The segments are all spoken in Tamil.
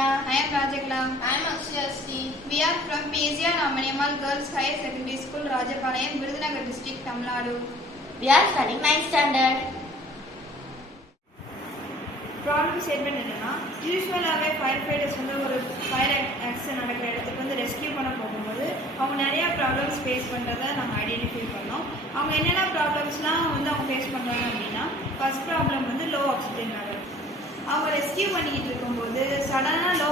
Ananya. I am Rajakala. I am Akshayasri. We are from PSR Namaniammal Girls Higher Secondary School, Rajapalayam, Virudhunagar District, Tamil Nadu. We are studying 9th standard. Problem statement என்னன்னா, யூஸ்வலாகவே ஃபயர் ஃபைட்டர்ஸ் ஒரு ஃபயர் ஆக்சிடென்ட் நடக்கிற இடத்துக்கு ரெஸ்கியூ பண்ண போகும்போது அவங்க நிறையா ப்ராப்ளம்ஸ் ஃபேஸ் பண்ணுறதை நம்ம ஐடென்டிஃபை பண்ணோம். அவங்க என்னென்ன ப்ராப்ளம்ஸ்லாம் அவங்க ஃபேஸ் பண்ணுறாங்க அப்படின்னா, first problem low oxygen level. அவங்க ரெஸ்கியூ பண்ணிக்கிட்டு இருக்கும்போது சடனாக லோ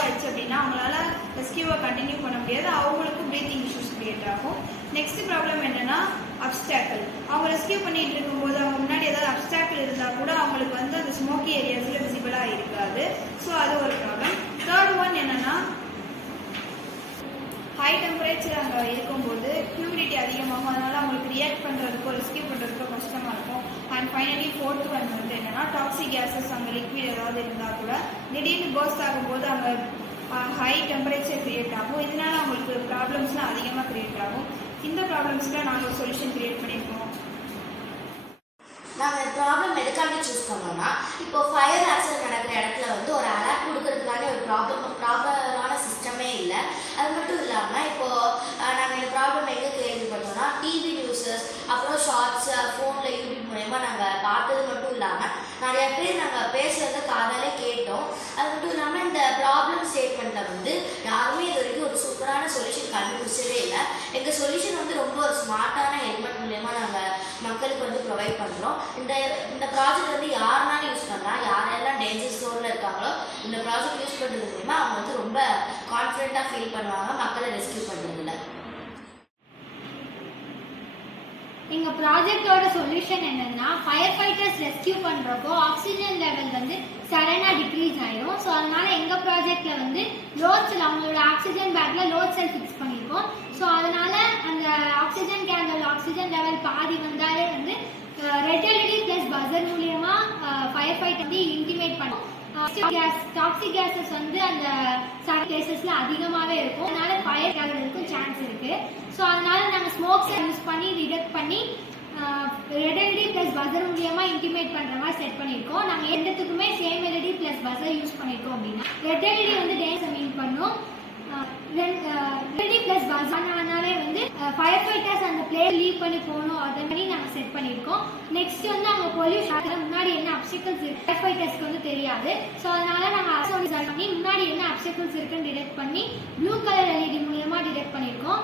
ஆயிடுச்சு அப்படின்னா அவங்களால ரெஸ்கியூவை கண்டினியூ பண்ண முடியாது. அவங்களுக்கும் ப்ரீத்திங் இஷ்யூஸ் கிரியேட் ஆகும். நெக்ஸ்ட் ப்ராப்ளம் என்னன்னா, அப்ஸ்டாக்கிள். அவங்க ரெஸ்கியூ பண்ணிட்டு இருக்கும்போது அவங்க முன்னாடி ஏதாவது அப்ஸ்டாக்கிள் இருந்தால் கூட அவங்களுக்கு அந்த ஸ்மோக்கி ஏரியாஸில் விசிபிளாக இருக்காது. ஸோ அது ஒரு ப்ராப்ளம். தேர்ட் ஒன் என்னன்னா, ஹை டெம்பரேச்சர் அங்கே இருக்கும்போது ஹியூமிடிட்டி அதிகமாகும். அதனால அவங்களுக்கு ரியாக்ட் பண்ணுறதுக்கோ ரெஸ்கியூ பண்ணுறதுக்கோ கஷ்டமாக இருக்கும். அண்ட் ஃபைனலி ஃபோர்த் ஒன் என்னன்னா, டாக்ஸிக் கேஸஸ் அங்கே லிக்விட் ஏதாவது இருந்தால் கூட திடீர்னு பர்ஸ்ட் ஆகும்போது அங்கே ஹை டெம்பரேச்சர் கிரியேட் ஆகும். இதனால அவங்களுக்கு ப்ராப்ளம்ஸ்லாம் அதிகமாக கிரியேட் ஆகும். இந்த ப்ராப்ளம்ஸ்க்கு நாங்கள் ஒரு சொல்யூஷன் கிரியேட் பண்ணியிருக்கோம். நாங்கள் ப்ராப்ளம் எதுக்காக சூஸ் பண்ணோம்னா, இப்போ ஃபயர் ஆக்சிடென்ட் நடக்கிற இடத்துல ஒரு அலர்ட் கொடுக்கறதுக்கான ஒரு ப்ராப்பரான சிஸ்டமே இல்லை. அது மட்டும் இல்லாமல் இப்போது நாங்கள் இந்த ப்ராப்ளம் எங்கே கேள்விப்பட்டோம்னா, டிவி நியூஸஸ், அப்புறம் ஷார்ட்ஸ், ஃபோனில் யூடியூப் மூலயமா நாங்கள் பார்த்தது மட்டும் இல்லாமல் நிறைய பேர் நாங்கள் பேசுகிறத காதாலே கேட்டோம். அது மட்டும் இல்லாமல் இந்த ப்ராப்ளம் ஸ்டேட்மெண்ட்டில் யாருமே இது வரைக்கும் ஒரு சூப்பரான சொல்யூஷன் கண்டுபிடிச்சதே இல்லை. எங்கள் சொல்யூஷன் ரொம்ப ஒரு ஸ்மார்ட்டான ஹெல்மெட் மூலயமா நாங்கள் மக்களுக்கு ப்ரொவைட் பண்ணுறோம். இந்த ப்ராஜெக்ட் யாருனாலும் யூஸ் பண்ணலாம். யாரெல்லாம் டேஞ்சர் ஜோனில் இருக்காங்களோ இந்த ப்ராஜெக்ட் யூஸ் பண்ணுறது மூலமா அவங்க ரொம்ப கான்ஃபிடென்ட்டாக ஃபீல் பண்ணுவாங்க மக்களை ரெஸ்கியூ பண்ணுறதுல. எங்கள் ப்ராஜெக்டோட சொல்யூஷன் என்னென்னா, ஃபயர் ஃபைட்டர்ஸ் ரெஸ்கியூ பண்ணுறப்போ ஆக்சிஜன் லெவல் சடனாக டிக்ரீஸ் ஆகிடும். ஸோ அதனால் எங்கள் ப்ராஜெக்டில் லோட் செல், அவங்களோட ஆக்சிஜன் பேக்கில் லோட் செல் ஃபிக்ஸ் பண்ணியிருக்கோம். ஸோ அதனால் அந்த ஆக்சிஜன் கேண்டில் ஆக்சிஜன் லெவல் பாதி வந்தாலே ரெட் எல்இடி ப்ளஸ் பஸர் மூலியமா ஃபயர் ஃபைட் இன்டிமேட் பண்ணும். டாக்ஸிக் கேஸஸ் அந்த பிளேசஸ்ல அதிகமாகவே இருக்கும். அதனால ஃபயர் ஆகிறதுக்கும் சான்ஸ் இருக்கு. ஸோ அதனால நாங்கள் ஸ்மோக்ஸை யூஸ் பண்ணி டிடெக்ட் பண்ணி ரெட் எல்இடி ப்ளஸ் பஸர் மூலியமா இன்டிமேட் பண்ற மாதிரி செட் பண்ணியிருக்கோம். நாங்கள் எந்தத்துக்குமே same LED plus buzzer use பண்ணியிருக்கோம். அப்படின்னா ரெட் எல்இடி டேஞ்சர் மீன் பண்ணும். ரெடி ப்ளஸ் பஸானாலே ஃபயர் ஃபைட்டர்ஸ் அந்த பிளேஸ் லீவ் பண்ணி போகணும். அதை மாதிரி நாங்கள் செட் பண்ணியிருக்கோம். நெக்ஸ்ட் அவங்க பொல்யூஷன் முன்னாடி என்ன அப்டிகல்ஸ் இருக்கு ஃபயர் ஃபைட்டர்ஸ்க்கு தெரியாது. ஸோ அதனால நாங்கள் அசோன் டிசைன் பண்ணி முன்னாடி என்ன அப்டிகல்ஸ் இருக்குன்னு டிடெக்ட் பண்ணி ப்ளூ கலர் எல்இடி மூலமா டிடெக்ட் பண்ணியிருக்கோம்,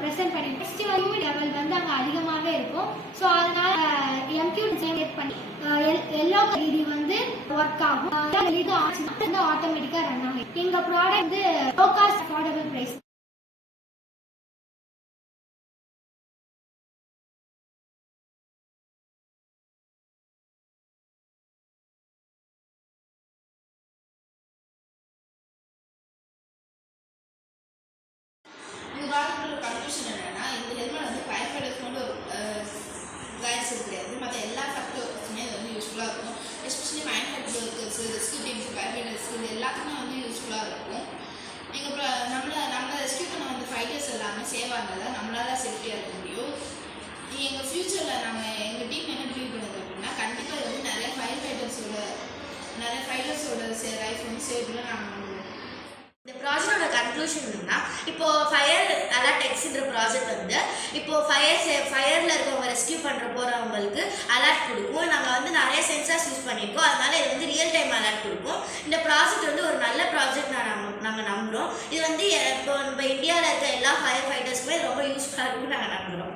ப்ரெசென்ட் பண்ணியிருக்கோம். நெக்ஸ்ட் ஹியூமிட் லெவல் அங்கே அதிகமாகவே இருக்கும். ஸோ அதனால எம்கியூ டிசைன் பண்ணி எல்லோ எல்இடி ஒர்க் ஆகும். எல்இடி ஆட்டோமேட்டிக்காக ரன் ஆகும். எங்கள் product low cost affordable price. இந்த ப்ராடக்டோட கன்க்ளூஷன் என்னன்னா, இந்த ஹெல்மெட் ஃபயர் ஃபைட்டர்ஸ் மட்டும் கைட்ஸ் கிடையாது, மற்ற எல்லா ஃபேக்டரி ஒர்க்கர்ஸுமே இது யூஸ்ஃபுல்லாக இருக்கும். Especially mind factory workers, rescue teams, fire fighters இது எல்லாத்துக்குமே யூஸ்ஃபுல்லாக இருக்கும். நம்மளை ரெஸ்கியூ பண்ண ஃபைட்டர்ஸ் எல்லாமே சேவ் ஆனதால் நம்மளால சேஃப்டியாக இருக்க முடியும். எங்கள் ஃப்யூச்சரில் எங்கள் டீம் என்ன பிலீவ் பண்ணுது அப்படின்னா, கண்டிப்பாக இது நிறைய ஃபயர் ஃபைட்டர்ஸோட லைஃப் சேவ் பண்ண நாங்கள் நம்புவோம். இந்த ப்ராஜெக்டோட கன்க்ளூஷன் என்னன்னா, இப்போ ஃபயர் அலர்ட் எக்ஸ்ன்ற ப்ராஜெக்ட் இப்போ ஃபயரில் இருக்கவங்க ரெஸ்கியூ போகிறவங்களுக்கு அலர்ட் கொடுக்கும். நாங்கள் நிறைய சென்சார்ஸ் யூஸ் பண்ணியிருக்கோம். அதனால இது ரியல் டைம் அலர்ட் கொடுக்கும். இந்த ப்ராஜெக்ட் ஒரு நல்ல ப்ராஜெக்ட் நாங்கள் நம்புகிறோம். இது இப்போ நம்ம இந்தியாவில் இருக்க எல்லா ஃபயர் ஃபைட்டர்ஸ்க்குமே ரொம்ப யூஸ்ஃபுல்லாக இருக்குன்னு நாங்கள் நம்புகிறோம்.